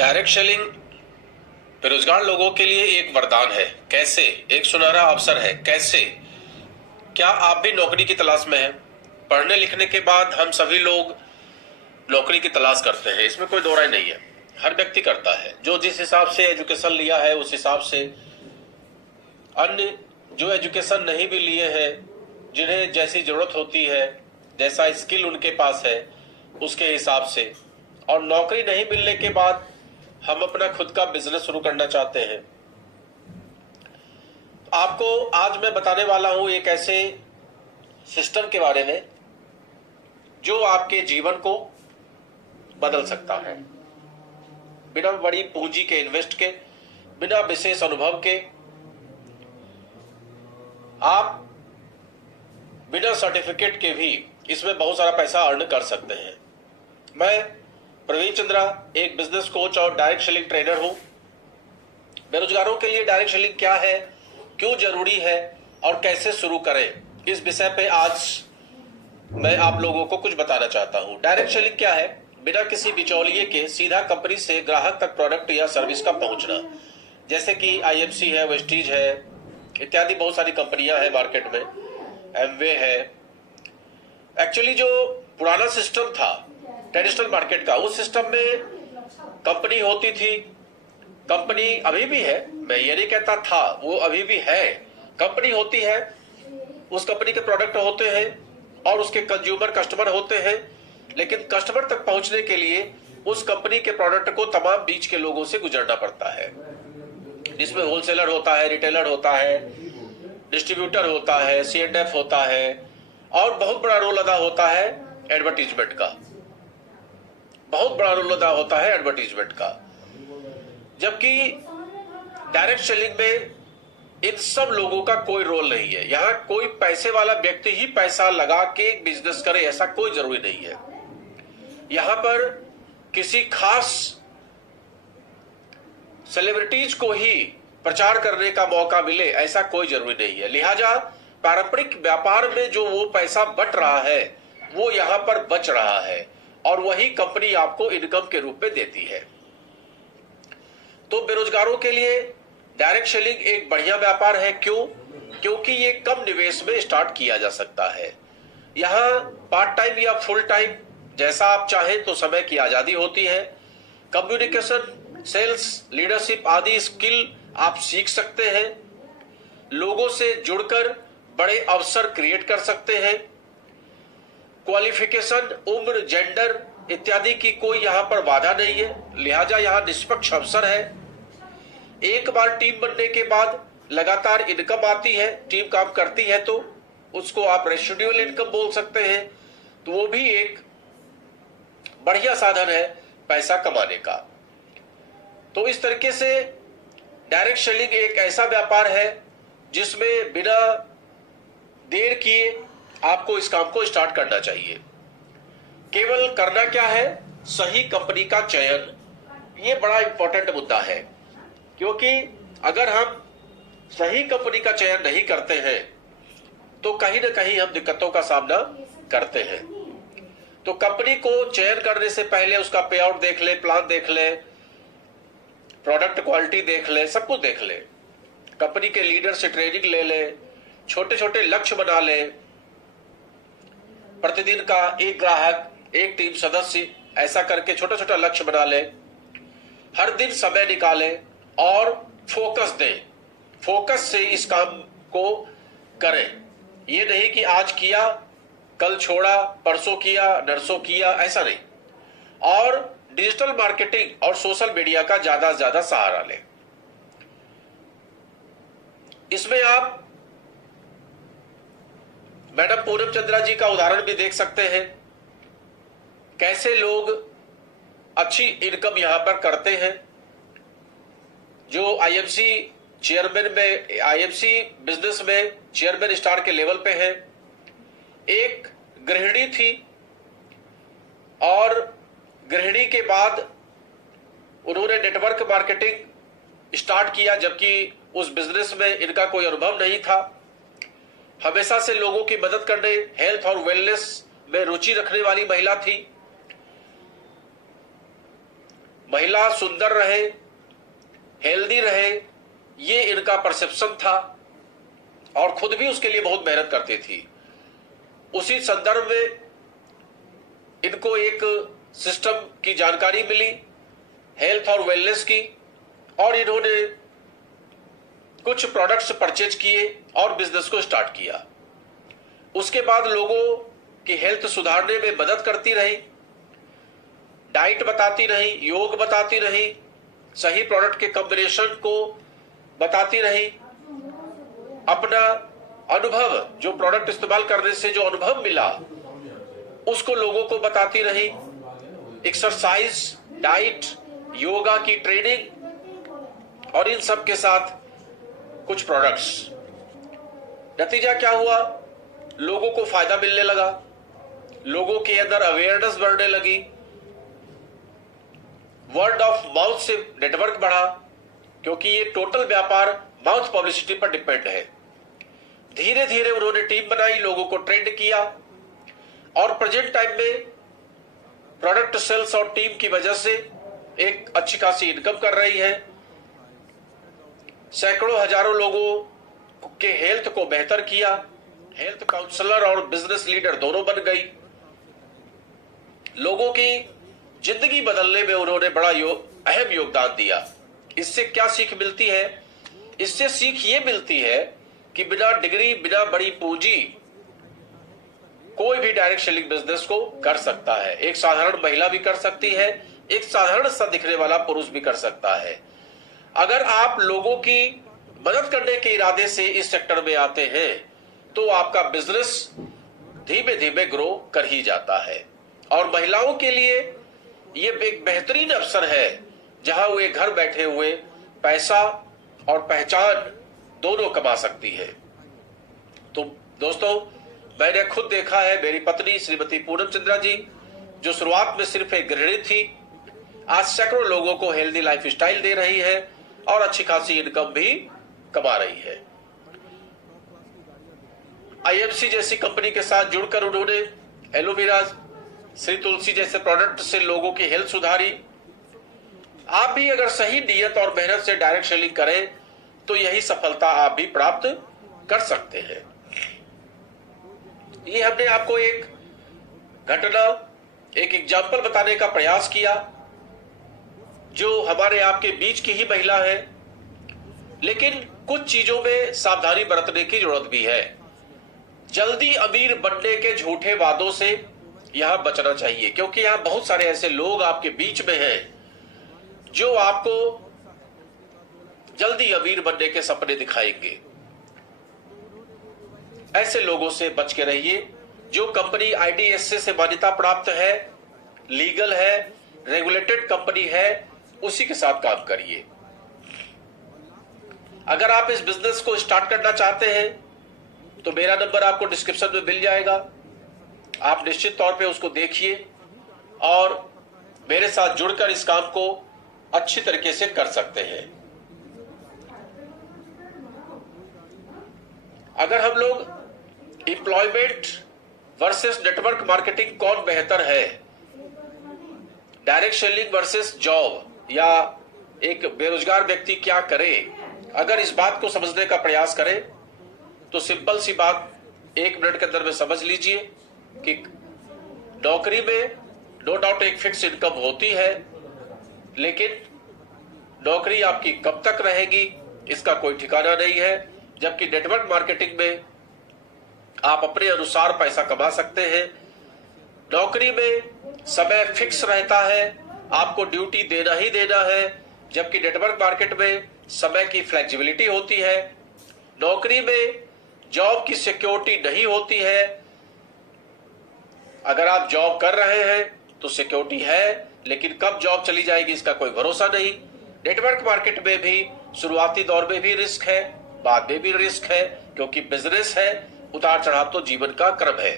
Direct selling बेरोजगार लोगों के लिए एक वरदान है। कैसे? एक सुनहरा अवसर है। कैसे? क्या आप भी नौकरी की तलाश में हैं? पढ़ने लिखने के बाद हम सभी लोग नौकरी की तलाश करते हैं, इसमें कोई दो राय नहीं है। हर व्यक्ति करता है, जो जिस हिसाब से एजुकेशन लिया है उस हिसाब से। अन्य जो एजुकेशन नहीं भी लिए हैं, जिन्हें जैसी जरूरत होती है, जैसा स्किल उनके पास है उसके हिसाब से। और नौकरी नहीं मिलने के बाद हम अपना खुद का बिजनेस शुरू करना चाहते हैं। आपको आज मैं बताने वाला हूं एक ऐसे सिस्टम के बारे में जो आपके जीवन को बदल सकता है। बिना बड़ी पूंजी के, इन्वेस्ट के, बिना विशेष अनुभव के, आप बिना सर्टिफिकेट के भी इसमें बहुत सारा पैसा अर्न कर सकते हैं। मैं प्रवीण चंद्रा एक बिजनेस कोच और डायरेक्ट सेलिंग ट्रेनर हूं। बेरोजगारों के लिए डायरेक्ट सेलिंग क्या है, क्यों जरूरी है और कैसे शुरू करें, इस विषय पे आज मैं आप लोगों को कुछ बताना चाहता हूं। डायरेक्ट सेलिंग क्या है? बिना किसी बिचौलिए के सीधा कंपनी से ग्राहक तक प्रोडक्ट या सर्विस का पहुंचना। जैसे कि आईएफसी है, वेस्टीज है, इत्यादि बहुत सारी कंपनियां हैं मार्केट में, एमवे है। एक्चुअली जो पुराना सिस्टम था ट्रेडिशनल मार्केट का, उस सिस्टम में कंपनी होती थी। कंपनी अभी भी है, मैं ये नहीं कहता था, वो अभी भी है। कंपनी होती है, उस कंपनी के प्रोडक्ट होते हैं और उसके कंज्यूमर कस्टमर होते हैं। लेकिन कस्टमर तक पहुंचने के लिए उस कंपनी के प्रोडक्ट को तमाम बीच के लोगों से गुजरना पड़ता है, जिसमें होलसेलर होता है, रिटेलर होता है, डिस्ट्रीब्यूटर होता है, C&F होता है, और बहुत बड़ा रोल अदा होता है एडवर्टीजमेंट का। बहुत बड़ा रोल अदा होता है एडवर्टीजमेंट का। जबकि डायरेक्ट सेलिंग में इन सब लोगों का कोई रोल नहीं है। यहां कोई पैसे वाला व्यक्ति ही पैसा लगा के बिजनेस करे ऐसा कोई जरूरी नहीं है। यहां पर किसी खास सेलिब्रिटीज को ही प्रचार करने का मौका मिले ऐसा कोई जरूरी नहीं है। लिहाजा पारंपरिक व्यापार में जो वो पैसा बच रहा है वो यहां पर बच रहा है और वही कंपनी आपको इनकम के रूप में देती है। तो बेरोजगारों के लिए डायरेक्ट सेलिंग एक बढ़िया व्यापार है। क्यों? क्योंकि ये कम निवेश में स्टार्ट किया जा सकता है। यहाँ पार्ट टाइम या फुल टाइम जैसा आप चाहें तो समय की आजादी होती है। कम्युनिकेशन, सेल्स, लीडरशिप आदि स्किल आप सीख सकते हैं। लोगों से जुड़कर बड़े अवसर क्रिएट कर सकते हैं। क्वालिफिकेशन, उम्र, जेंडर इत्यादि की कोई यहाँ पर बाधा नहीं है। लिहाजा यहाँ निष्पक्ष अवसर है। एक बार टीम बनने के बाद लगातार इनकम आती है, टीम काम करती है तो उसको आप रेसिडुअल इनकम बोल सकते हैं। तो वो भी एक बढ़िया साधन है पैसा कमाने का। तो इस तरीके से डायरेक्ट सेलिंग एक ऐसा व्यापार है जिसमें बिना देर किए आपको इस काम को स्टार्ट करना चाहिए। केवल करना क्या है? सही कंपनी का चयन। ये बड़ा इंपॉर्टेंट मुद्दा है, क्योंकि अगर हम सही कंपनी का चयन नहीं करते हैं तो कहीं ना कहीं हम दिक्कतों का सामना करते हैं। तो कंपनी को चयन करने से पहले उसका पे आउट देख ले, प्लान देख ले, प्रोडक्ट क्वालिटी देख ले, सब कुछ देख ले। कंपनी के लीडर से ट्रेनिंग ले ले, छोटे छोटे लक्ष्य बना ले। प्रतिदिन का एक ग्राहक, एक टीम सदस्य, ऐसा करके छोटा छोटा लक्ष्य बना ले। हर दिन समय निकाले और फोकस दें। फोकस से इस काम को करें। ये नहीं कि आज किया, कल छोड़ा, परसों किया, नरसों किया, ऐसा नहीं। और डिजिटल मार्केटिंग और सोशल मीडिया का ज्यादा से ज्यादा सहारा लें। इसमें आप मैडम पूनम चंद्रा जी का उदाहरण भी देख सकते हैं। कैसे लोग अच्छी इनकम यहां पर करते हैं। जो आईएफसी चेयरमैन में, आईएफसी बिजनेस में चेयरमैन स्टार के लेवल पे है। एक गृहिणी थी और गृहिणी के बाद उन्होंने नेटवर्क मार्केटिंग स्टार्ट किया, जबकि उस बिजनेस में इनका कोई अनुभव नहीं था। हमेशा से लोगों की मदद करने, हेल्थ और वेलनेस में रुचि रखने वाली महिला थी। महिला सुंदर रहे, हेल्दी रहे, ये इनका परसेप्शन था और खुद भी उसके लिए बहुत मेहनत करती थी। उसी संदर्भ में इनको एक सिस्टम की जानकारी मिली हेल्थ और वेलनेस की, और इन्होंने कुछ प्रोडक्ट्स परचेज किए और बिजनेस को स्टार्ट किया। उसके बाद लोगों की हेल्थ सुधारने में मदद करती रही, डाइट बताती रही, योग बताती रही, सही प्रोडक्ट के कॉम्बिनेशन को बताती रही, अपना अनुभव, जो प्रोडक्ट इस्तेमाल करने से जो अनुभव मिला उसको लोगों को बताती रही, एक्सरसाइज, डाइट, योगा की ट्रेनिंग और इन सब के साथ कुछ प्रोडक्ट्स। नतीजा क्या हुआ? लोगों को फायदा मिलने लगा, लोगों के अंदर अवेयरनेस बढ़ने लगी, वर्ड ऑफ माउथ से नेटवर्क बढ़ा, क्योंकि ये टोटल व्यापार माउथ पब्लिसिटी पर डिपेंड है। धीरे धीरे उन्होंने टीम बनाई, लोगों को ट्रेंड किया और प्रेजेंट टाइम में प्रोडक्ट सेल्स और टीम की वजह से एक अच्छी खासी इनकम कर रही है। सैकड़ों हजारों लोगों के हेल्थ को बेहतर किया, हेल्थ काउंसलर और बिजनेस लीडर दोनों बन गई। लोगों की जिंदगी बदलने में उन्होंने बड़ा अहम योगदान दिया। इससे क्या सीख मिलती है? इससे सीख ये मिलती है कि बिना डिग्री, बिना बड़ी पूंजी कोई भी डायरेक्ट सेलिंग बिजनेस को कर सकता है। एक साधारण महिला भी कर सकती है, एक साधारण सा दिखने वाला पुरुष भी कर सकता है। अगर आप लोगों की मदद करने के इरादे से इस सेक्टर में आते हैं तो आपका बिजनेस धीमे धीमे ग्रो कर ही जाता है। और महिलाओं के लिए ये एक बेहतरीन अवसर है जहां वे घर बैठे हुए पैसा और पहचान दोनों कमा सकती है। तो दोस्तों, मैंने खुद देखा है, मेरी पत्नी श्रीमती पूनम चंद्रा जी, जो शुरुआत में सिर्फ एक गृहिणी थी, आज सैकड़ों लोगों को हेल्दी लाइफ स्टाइल दे रही है और अच्छी खासी इनकम भी कमा रही है। आईएमसी जैसी कंपनी के साथ जुड़कर उन्होंने एलोवेरा, श्री तुलसी जैसे प्रोडक्ट से लोगों की हेल्थ सुधारी। आप भी अगर सही नियत और मेहनत से डायरेक्ट सेलिंग करें तो यही सफलता आप भी प्राप्त कर सकते हैं। ये हमने आपको एक घटना, एक एग्जाम्पल बताने का प्रयास किया जो हमारे आपके बीच की ही महिला है, लेकिन कुछ चीजों में सावधानी बरतने की जरूरत भी है। जल्दी अमीर बनने के झूठे वादों से यहां बचना चाहिए, क्योंकि यहां बहुत सारे ऐसे लोग आपके बीच में हैं जो आपको जल्दी अमीर बनने के सपने दिखाएंगे। ऐसे लोगों से बच के रहिए। जो कंपनी आईडीएसए से मान्यता प्राप्त है, लीगल है, रेगुलेटेड कंपनी है, उसी के साथ काम करिए। अगर आप इस बिजनेस को स्टार्ट करना चाहते हैं तो मेरा नंबर आपको डिस्क्रिप्शन में मिल जाएगा। आप निश्चित तौर पे उसको देखिए और मेरे साथ जुड़कर इस काम को अच्छी तरीके से कर सकते हैं। अगर हम लोग एम्प्लॉयमेंट वर्सेस नेटवर्क मार्केटिंग कौन बेहतर है, डायरेक्ट सेलिंग वर्सेस जॉब, या एक बेरोजगार व्यक्ति क्या करे, अगर इस बात को समझने का प्रयास करें तो सिंपल सी बात 1 मिनट के अंदर में समझ लीजिए कि नौकरी में नो डाउट एक फिक्स इनकम होती है, लेकिन नौकरी आपकी कब तक रहेगी इसका कोई ठिकाना नहीं है। जबकि नेटवर्क मार्केटिंग में आप अपने अनुसार पैसा कमा सकते हैं। नौकरी में समय फिक्स रहता है, आपको ड्यूटी देना ही देना है, जबकि नेटवर्क मार्केट में समय की फ्लेक्सिबिलिटी होती है। नौकरी में जॉब की सिक्योरिटी नहीं होती है। अगर आप जॉब कर रहे हैं तो सिक्योरिटी है, लेकिन कब जॉब चली जाएगी इसका कोई भरोसा नहीं। नेटवर्क मार्केट में भी शुरुआती दौर में भी रिस्क है, बाद में भी रिस्क है, क्योंकि बिजनेस है, उतार चढ़ाव तो जीवन का क्रम है।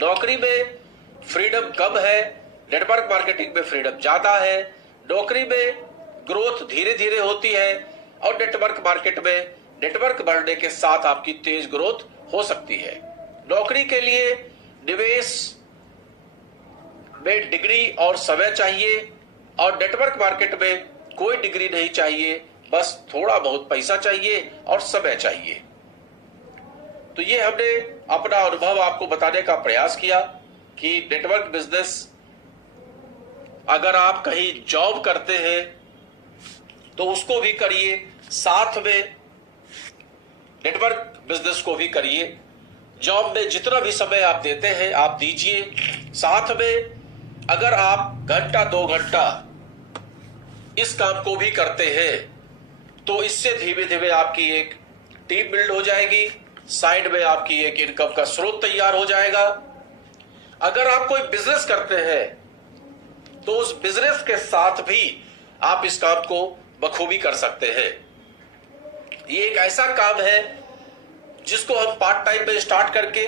नौकरी में फ्रीडम कम है, नेटवर्क मार्केटिंग में फ्रीडम ज्यादा है। नौकरी में ग्रोथ धीरे धीरे होती है और नेटवर्क मार्केट में नेटवर्क बढ़ने के साथ आपकी तेज ग्रोथ हो सकती है। नौकरी के लिए निवेश में डिग्री और समय चाहिए, और नेटवर्क मार्केट में कोई डिग्री नहीं चाहिए, बस थोड़ा बहुत पैसा चाहिए और समय चाहिए। तो ये हमने अपना अनुभव आपको बताने का प्रयास किया कि नेटवर्क बिजनेस अगर आप कहीं जॉब करते हैं तो उसको भी करिए, साथ में नेटवर्क बिजनेस को भी करिए। जॉब में जितना भी समय आप देते हैं आप दीजिए, साथ में अगर आप घंटा 2 घंटा इस काम को भी करते हैं तो इससे धीमे धीमे आपकी एक टीम बिल्ड हो जाएगी, साइड में आपकी एक इनकम का स्रोत तैयार हो जाएगा। अगर आप कोई बिजनेस करते हैं तो उस बिजनेस के साथ भी आप इस काम को बखूबी कर सकते हैं। ये एक ऐसा काम है जिसको हम पार्ट टाइम में स्टार्ट करके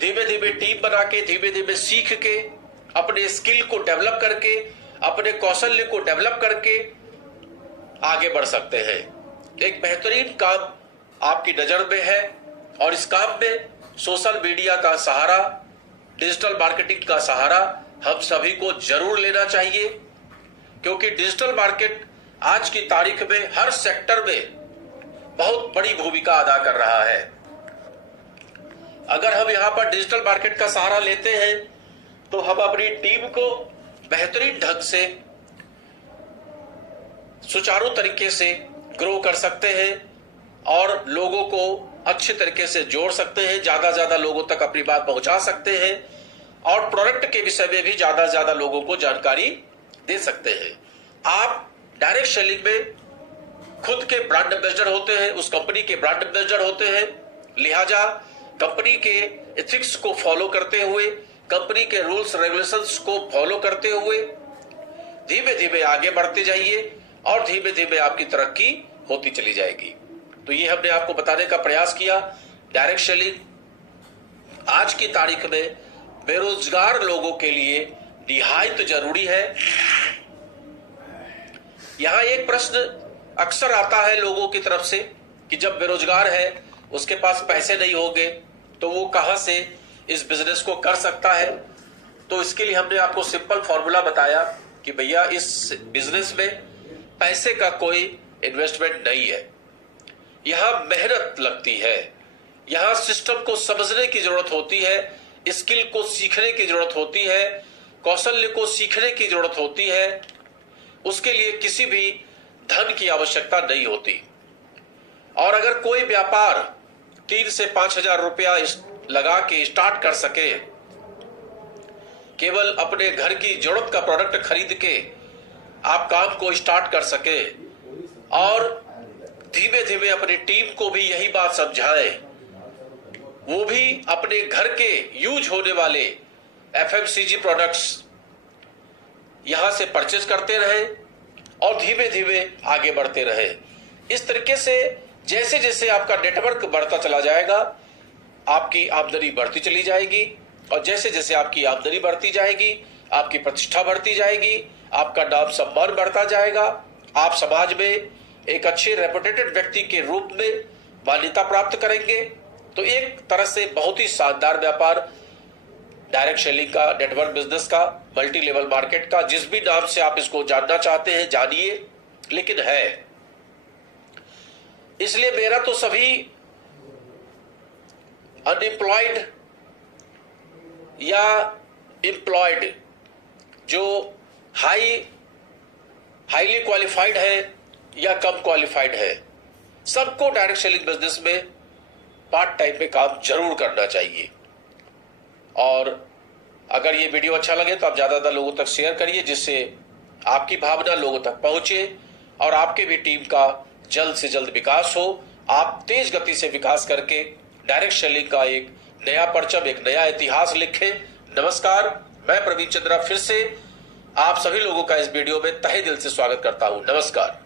धीमे धीमे टीम बना के, धीमे धीमे सीख के, अपने स्किल को डेवलप करके, अपने कौशल्य को डेवलप करके आगे बढ़ सकते हैं। एक बेहतरीन काम आपकी नजर में है और इस काम में सोशल मीडिया का सहारा, डिजिटल मार्केटिंग का सहारा हम सभी को जरूर लेना चाहिए, क्योंकि डिजिटल मार्केट आज की तारीख में हर सेक्टर में बहुत बड़ी भूमिका अदा कर रहा है। अगर हम यहां पर डिजिटल मार्केट का सहारा लेते हैं तो हम अपनी टीम को बेहतरीन ढंग से, सुचारू तरीके से ग्रो कर सकते हैं और लोगों को अच्छे तरीके से जोड़ सकते हैं, ज्यादा से ज्यादा लोगों तक अपनी बात पहुंचा सकते हैं और प्रोडक्ट के विषय में भी ज्यादा से ज्यादा लोगों को जानकारी दे सकते हैं। आप डायरेक्ट सेलिंग में खुद के ब्रांड एम्बेसडर होते हैं, उस कंपनी के ब्रांड एम्बेसडर होते हैं, लिहाजा कंपनी के एथिक्स को फॉलो करते हुए, कंपनी के रूल्स रेगुलेशंस को फॉलो करते हुए धीमे धीमे आगे बढ़ते जाइए और धीमे धीमे आपकी तरक्की होती चली जाएगी। तो ये हमने आपको बताने का प्रयास किया। डायरेक्ट सेलिंग आज की तारीख में बेरोजगार लोगों के लिए निहायत जरूरी है। यहां एक प्रश्न अक्सर आता है लोगों की तरफ से कि जब बेरोजगार है, उसके पास पैसे नहीं होंगे तो वो कहां से इस बिजनेस को कर सकता है। तो इसके लिए हमने आपको सिंपल फॉर्मूला बताया कि भैया इस बिजनेस में पैसे का कोई इन्वेस्टमेंट नहीं है, यहां मेहनत लगती है, यहां सिस्टम को समझने की जरूरत होती है, स्किल को सीखने की जरूरत होती है, कौशल्य को सीखने की जरूरत होती है। उसके लिए किसी भी धन की आवश्यकता नहीं होती। और अगर कोई व्यापार 3 से 5 हजार रुपया लगा के स्टार्ट कर सके, केवल अपने घर की जरूरत का प्रोडक्ट खरीद के आप काम को स्टार्ट कर सके और धीमे धीमे अपनी टीम को भी यही बात समझाएं, वो भी अपने घर के यूज होने वाले FMCG प्रोडक्ट्स यहां से परचेज करते रहे और धीमे धीमे आगे बढ़ते रहे। इस तरीके से जैसे जैसे आपका नेटवर्क बढ़ता चला जाएगा, आपकी आमदनी बढ़ती चली जाएगी और जैसे जैसे आपकी आमदनी बढ़ती जाएगी, आपकी प्रतिष्ठा बढ़ती जाएगी, आपका नाम सम्मान बढ़ता जाएगा, आप समाज में एक अच्छे रेपुटेटेड व्यक्ति के रूप में मान्यता प्राप्त करेंगे। तो एक तरह से बहुत ही शानदार व्यापार डायरेक्ट सेलिंग का, नेटवर्क बिजनेस का, मल्टी लेवल मार्केट का, जिस भी नाम से आप इसको जानना चाहते हैं जानिए, लेकिन है। इसलिए मेरा तो सभी अनएम्प्लॉयड या एम्प्लॉयड जो हाईली क्वालिफाइड है या कम क्वालिफाइड है, सबको डायरेक्ट सेलिंग बिजनेस में पार्ट टाइम पे काम जरूर करना चाहिए। और अगर ये वीडियो अच्छा लगे तो आप ज्यादा ज्यादा लोगों तक शेयर करिए, जिससे आपकी भावना लोगों तक पहुंचे और आपके भी टीम का जल्द से जल्द विकास हो। आप तेज गति से विकास करके डायरेक्ट सेलिंग का एक नया परचम, एक नया इतिहास लिखें। नमस्कार, मैं प्रवीण चंद्रा फिर से आप सभी लोगों का इस वीडियो में तहे दिल से स्वागत करता हूं। नमस्कार।